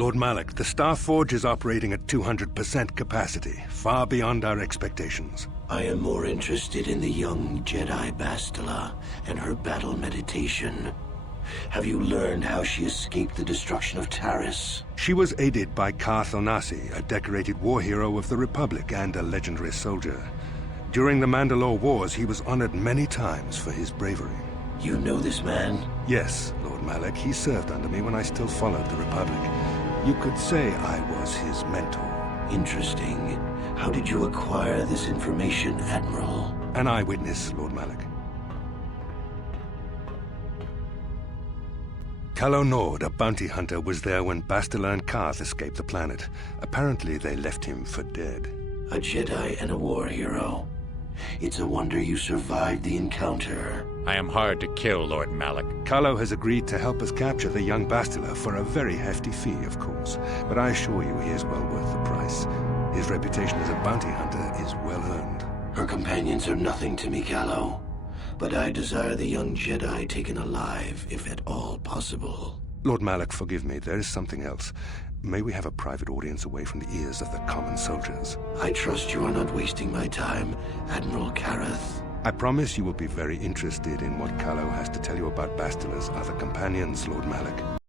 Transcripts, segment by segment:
Lord Malak, the Star Forge is operating at 200% capacity, far beyond our expectations. I am more interested in the young Jedi Bastila and her battle meditation. Have you learned how she escaped the destruction of Taris? She was aided by Karth Onasi, a decorated war hero of the Republic and a legendary soldier. During the Mandalore Wars, he was honored many times for his bravery. You know this man? Yes, Lord Malak. He served under me when I still followed the Republic. You could say I was his mentor. Interesting. How did you acquire this information, Admiral? An eyewitness, Lord Malak. Calo Nord, a bounty hunter, was there when Bastila and Karth escaped the planet. Apparently they left him for dead. A Jedi and a war hero. It's a wonder you survived the encounter. I am hard to kill, Lord Malak. Calo has agreed to help us capture the young Bastila for a very hefty fee, of course. But I assure you he is well worth the price. His reputation as a bounty hunter is well earned. Her companions are nothing to me, Calo. But I desire the young Jedi taken alive, if at all possible. Lord Malak, forgive me. There is something else. May we have a private audience away from the ears of the common soldiers? I trust you are not wasting my time, Admiral Kareth. I promise you will be very interested in what Calo has to tell you about Bastila's other companions, Lord Malak.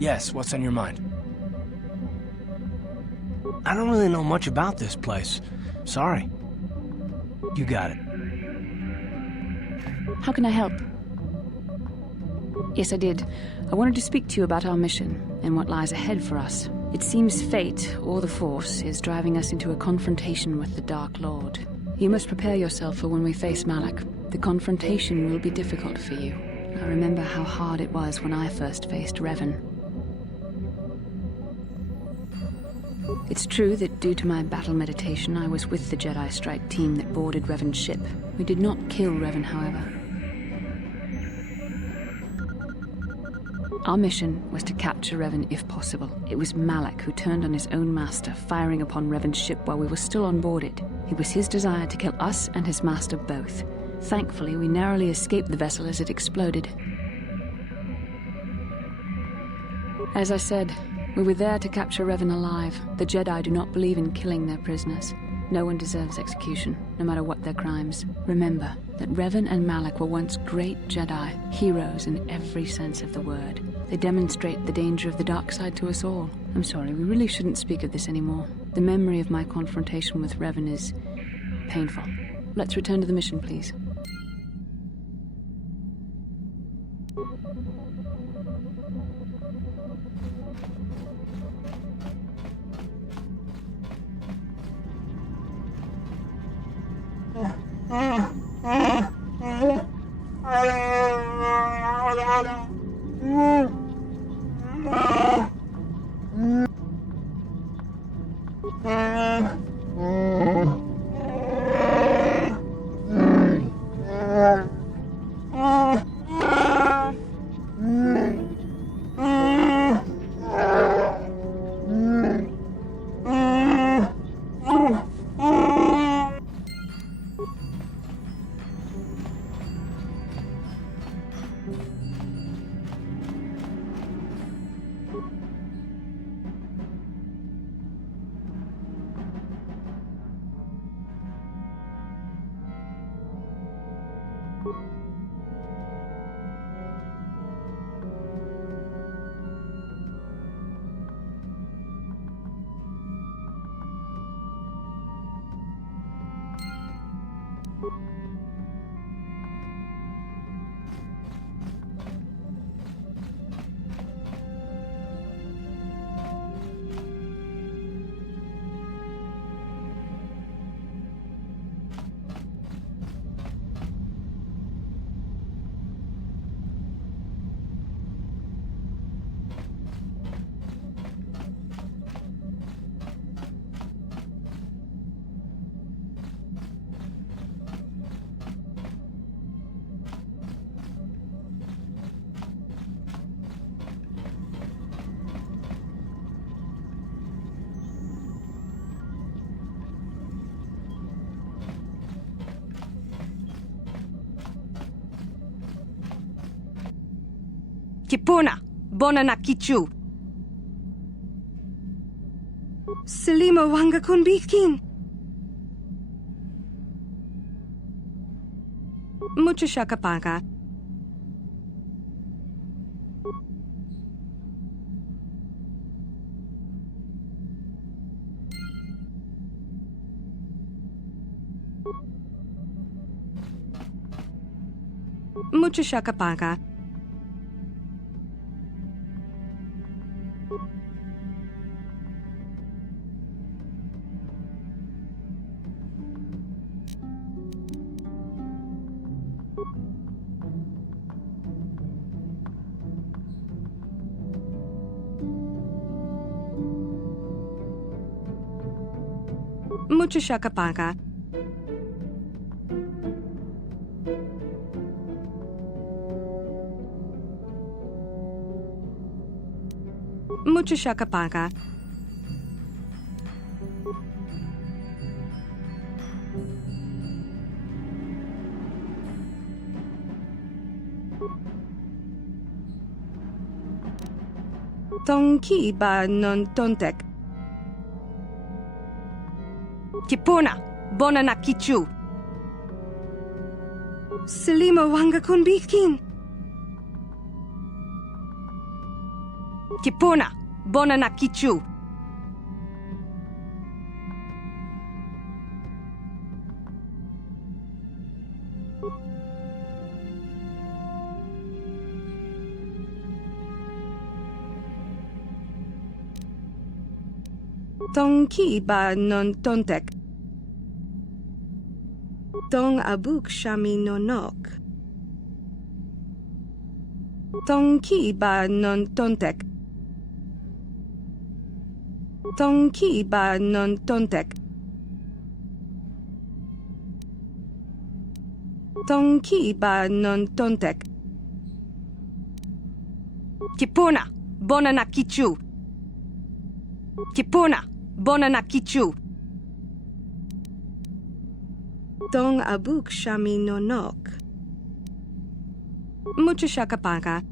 Yes, what's on your mind? I don't really know much about this place. Sorry. You got it. How can I help? Yes, I did. I wanted to speak to you about our mission and what lies ahead for us. It seems fate, or the Force, is driving us into a confrontation with the Dark Lord. You must prepare yourself for when we face Malak. The confrontation will be difficult for you. I remember how hard it was when I first faced Revan. It's true that due to my battle meditation, I was with the Jedi strike team that boarded Revan's ship. We did not kill Revan, however. Our mission was to capture Revan if possible. It was Malak who turned on his own master, firing upon Revan's ship while we were still on board it. It was his desire to kill us and his master both. Thankfully, we narrowly escaped the vessel as it exploded. As I said, we were there to capture Revan alive. The Jedi do not believe in killing their prisoners. No one deserves execution, no matter what their crimes. Remember that Revan and Malak were once great Jedi, heroes in every sense of the word. They demonstrate the danger of the dark side to us all. I'm sorry, we really shouldn't speak of this anymore. The memory of my confrontation with Revan is painful. Let's return to the mission, please. Kipuna, bona na kichu. Selima wanga kun bikin. Mucho shakapanga. Mucho shakapanga. Mucho shakapanga. Mucho shakapanga. Tonki ba non tontek. Kipuna, bona na kichu. Selima wanga kun bikin. Kipuna, bona na kichu. Tonki ba non tontek. Tong abuk shami nonok. Tonki ba non tontek. Tonki ba non tontek. Tonki ba non tontek. Kipuna, bona na kichu. Kipuna, bona na kichu. Tong abuk shami nonok. Mucho shakapanga.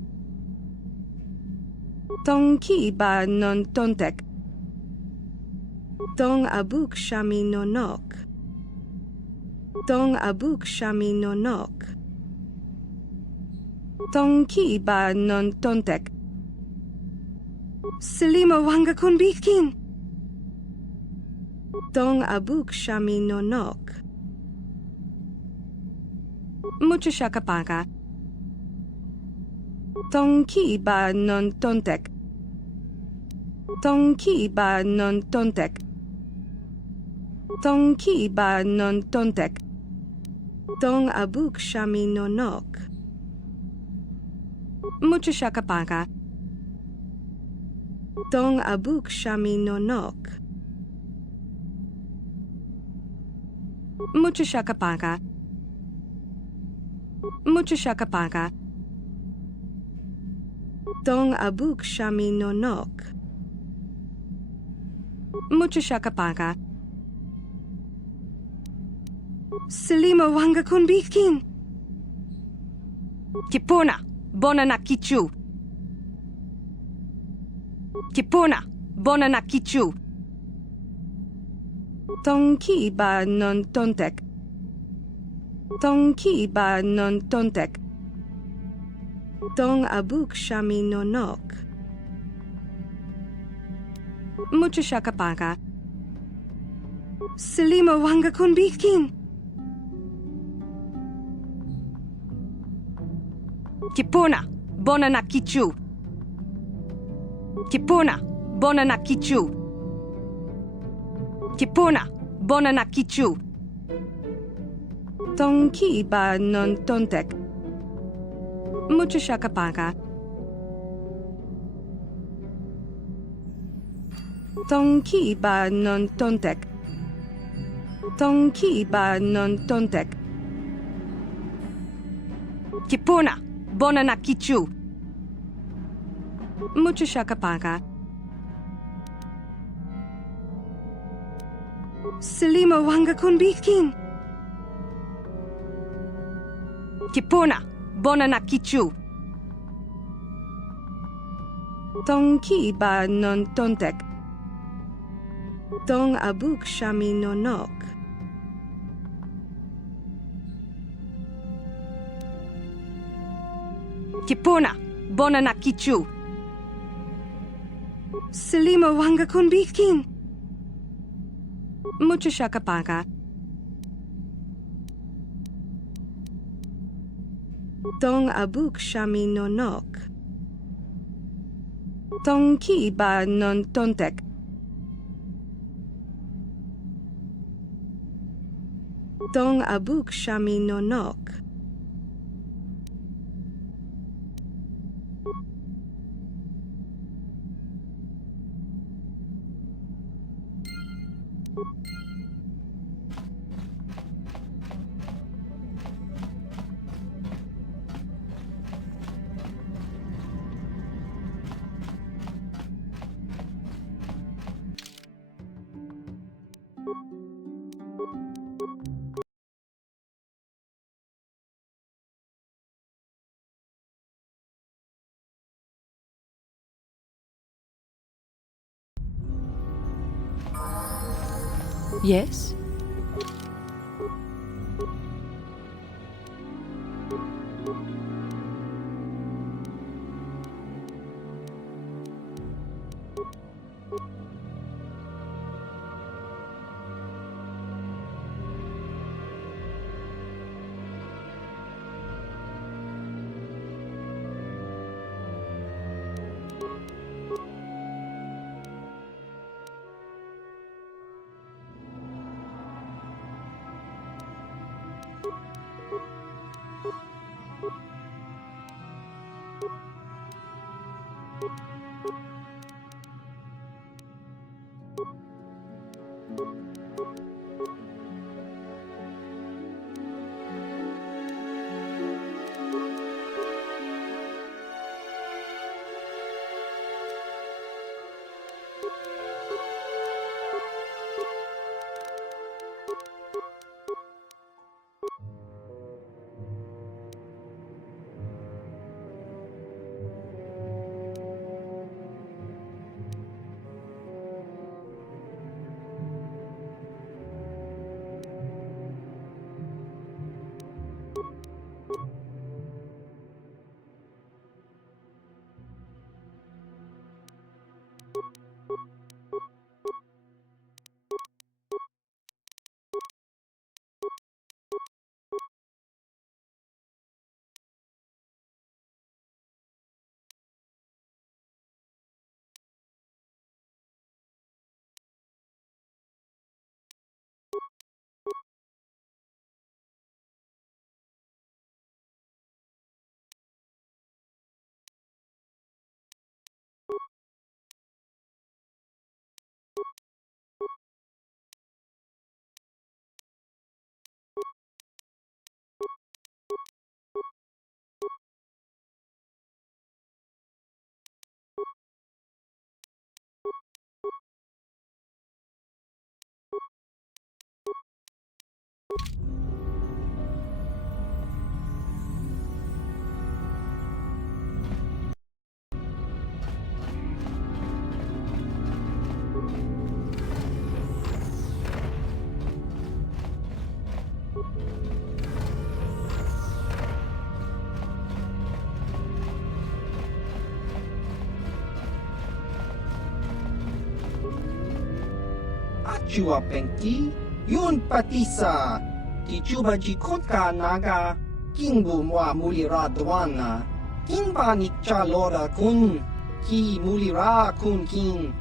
Tonki ba non tontek. Dong abuk shami no nok. Dong abuk shami no nok. Dong ki ba non tontek. Selima wanga kun bikin. Dong abuk shami no nok. Mucho shakapaka. Dong ki ba non tontek. Dong ki ba non tontek. Dong ki ba non tontek. Dong abuk shami no nok. Mucho shakapaka. Dong abuk shami no nok. Mucho shakapaka. Mucho shakapaka. Dong abuk shami no nok. Mucho shakapaka. Selima wanga kun bikin. Kipuna, bona na kichu. Kipuna, bona na kichu. Dong ki ba non tontek. Dong ki ba non tontek. Dong abuk shami no nok. Mucho shakapaka. Selima wanga kun bikin. Kipuna, bona na kichu. Kipuna, bona na kichu. Kipuna, bona na kichu. Dong ki ba non tontek. Mucho shakapaka. Dong ki ba non tontek. Dong ki ba non tontek. Kipuna, bona na kichu. Mucho shakapaka. Selima wanga kun bikin. Kipuna, bona na kichu. Dong ki ba non tontek. Dong abuk shami no nok. Kipuna, bona na kichu. Selima wanga kun bikin. Mucho shakapaka. Dong abuk shami no nok. Dong ki ba non tontek. Dong abuk shami no nok. Yes? Achua Penki, Yun Patisa, Tichuba Jikotka Naga, Kingbu Mwa Mulira Dwana, Kingba Nikcha Lora Kun, Ki Mulira Kun King,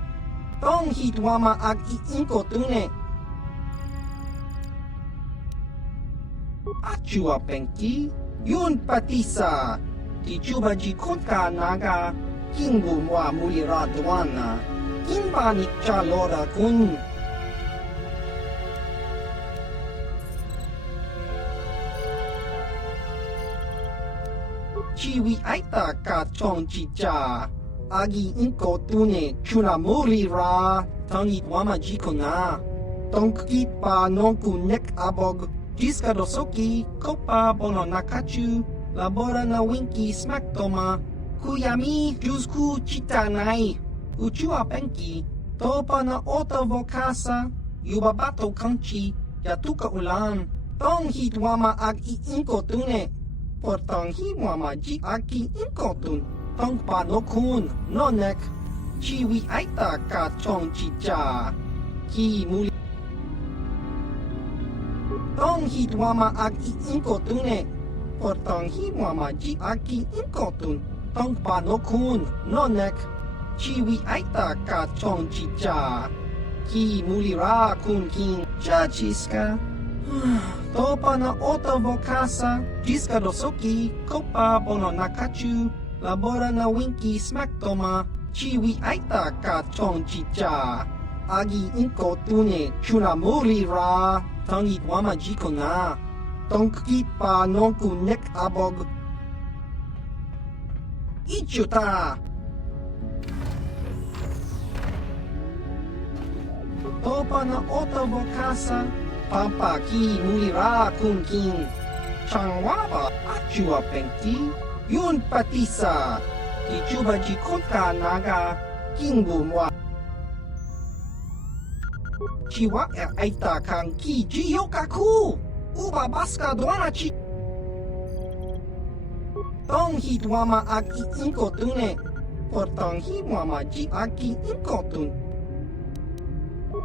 Tong Hitwama Ag Inko Tune. Achua Penki, Yun Patisa, Tichuba Jikotka Naga, Kingbu Mwa Mulira Dwana, Kingba Nikcha Lora Kun. Chiwi aita ka chong chicha, agi inko tune chuna muri ra, tangi wama jiko na. Tonki pa nonku nek abog, jiska dosoki, kopa bono nakachu, labora na winki smack toma, kuyami jusku chita nai, uchua penki, topa na ota vokasa, yubabato kanchi, yatuka ulan, tong hit wama ag inko tune. Portang himwama ji aki inkotun, tong panokun, nonek, chiwi aita ka chong chicha, ki muli. Tong hitwama aki inkotune, portang himwama ji aki inkotun, tong panokun, nonek, chiwi aita ka chong chicha, ki mulira kun king, chachiska. Topa na ota vokasa, jiska dosoki, kopa bono nakachu, labora na winki smack toma, chiwi aita ka chong chicha, agi inko tune chuna muri ra, tangi wama jiko na, tongki pa nonku nek abog. Ichuta! Topa na ota vokasa, Pampa ki mulira kun king, changwaba achua pengti, yun patisa, tichuba jikotka naga, kingbu mwa. Chiwa aita kang ki jiyokaku, uba baska dwana chi. Tong hitwama ag inko tune, portang himwama ji aki inko tun.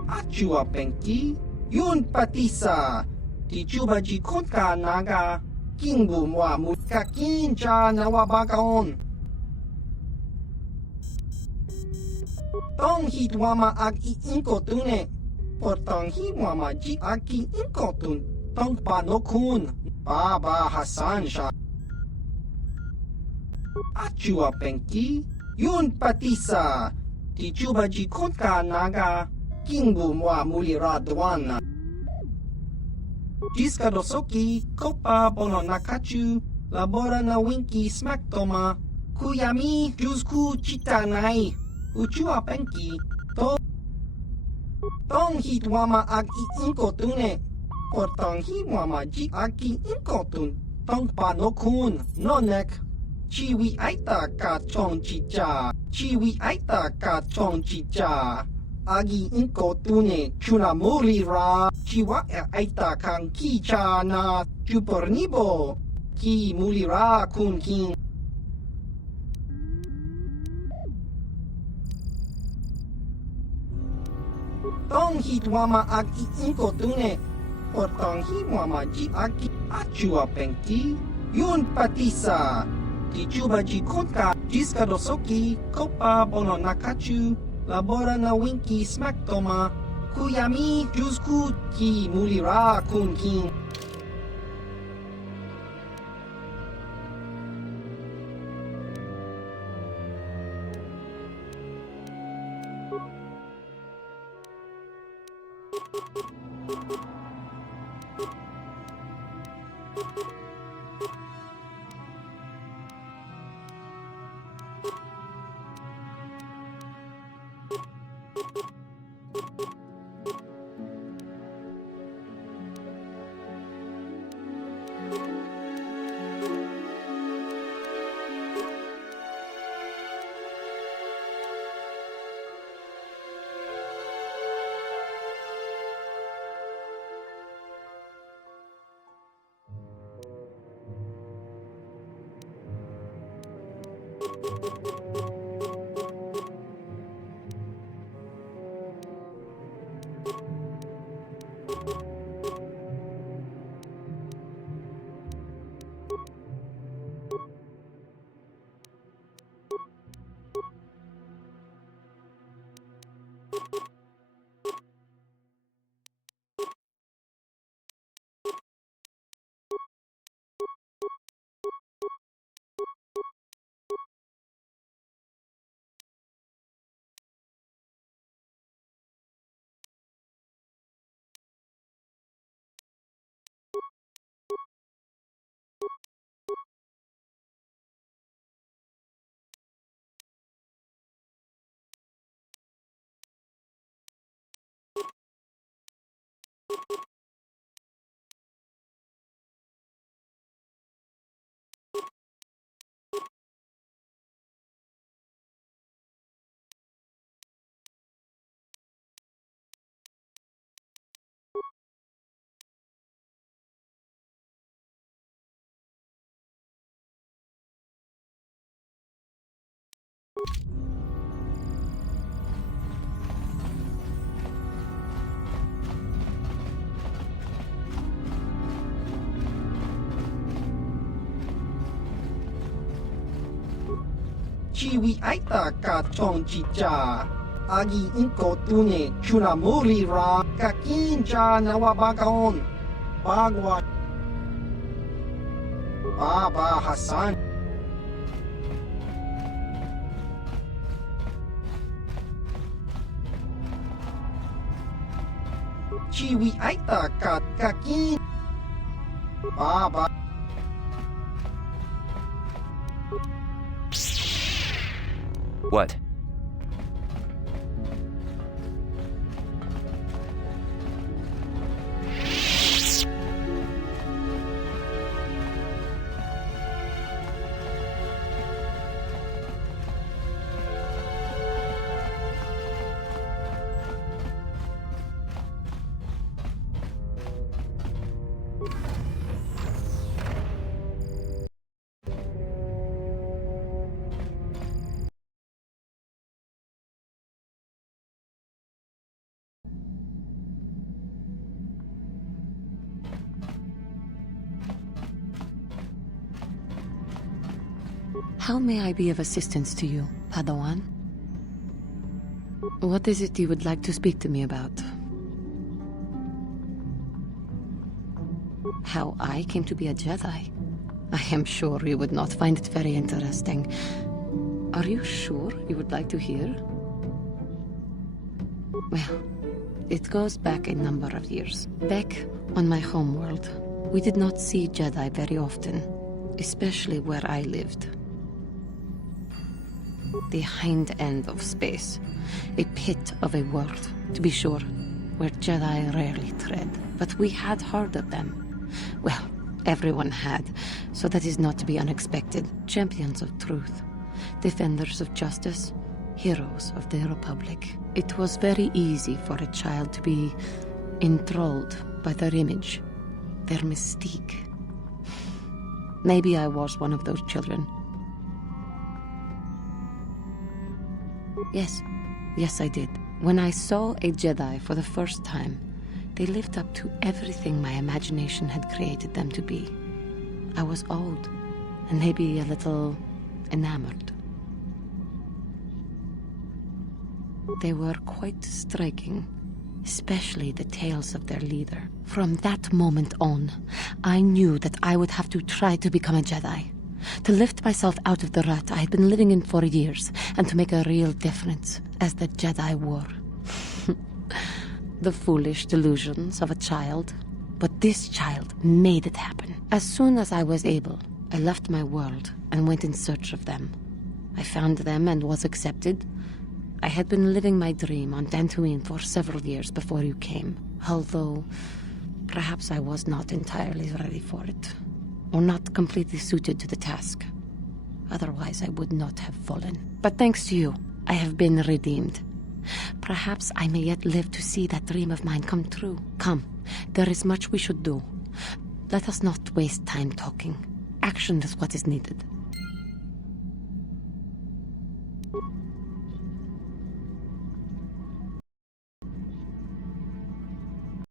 Achua pengti, Yun patisa, tichuba jikotka naga, kingbu mwa mutkakincha nawabagaon. Tong hitwama ag inko tune, portang himwama ji aki inko tun, tong panokun, baba hasan sha. Achua penki, yun patisa, tichuba jikotka naga, Kingbu mwa mulira dwana. Jiska dosoki, kopa bono nakachu, labora na winki smack toma, kuyami jusku chita nai, uchua penki, tong hitwama ag inko tune, portang himwama ji aki inko tun, tong panokun, nonek, chiwi aita ka chong chicha, chiwi aita ka chong chicha. Agi inko tune chuna muri ra, chiwa aita kang kicha na chupornibo, ki muli ra kun king. Tong hitwama agi inko tune, portang himwama ji aki achua pengti, yun patisa, tichuba jikotka, jiska dosoki, kopa bono nakachu, labora na winki smack toma, kuyami jusku ki mulira kun king. Chiwi aita ka chong chicha. Agi inko tune chunamuri ra kakinja nawabagaon. Bagwa. Baba Hassan. Chiwi aita ka kakin. Baba. What? How may I be of assistance to you, Padawan? What is it you would like to speak to me about? How I came to be a Jedi? I am sure you would not find it very interesting. Are you sure you would like to hear? Well, it goes back a number of years. Back on my homeworld, we did not see Jedi very often, especially where I lived. The hind end of space. A pit of a world, to be sure, where Jedi rarely tread. But we had heard of them. Well, everyone had, so that is not to be unexpected. Champions of truth, defenders of justice, heroes of the Republic. It was very easy for a child to be enthralled by their image, their mystique. Maybe I was one of those children. Yes, I did. When I saw a Jedi for the first time, they lived up to everything my imagination had created them to be. I was awed, and maybe a little enamored. They were quite striking, especially the tales of their leader. From that moment on, I knew that I would have to try to become a Jedi. To lift myself out of the rut I had been living in for years, and to make a real difference, as the Jedi wore. The foolish delusions of a child. But this child made it happen. As soon as I was able, I left my world and went in search of them. I found them and was accepted. I had been living my dream on Dantooine for several years before you came, although perhaps I was not entirely ready for it, or not completely suited to the task. Otherwise, I would not have fallen. But thanks to you, I have been redeemed. Perhaps I may yet live to see that dream of mine come true. Come, there is much we should do. Let us not waste time talking. Action is what is needed.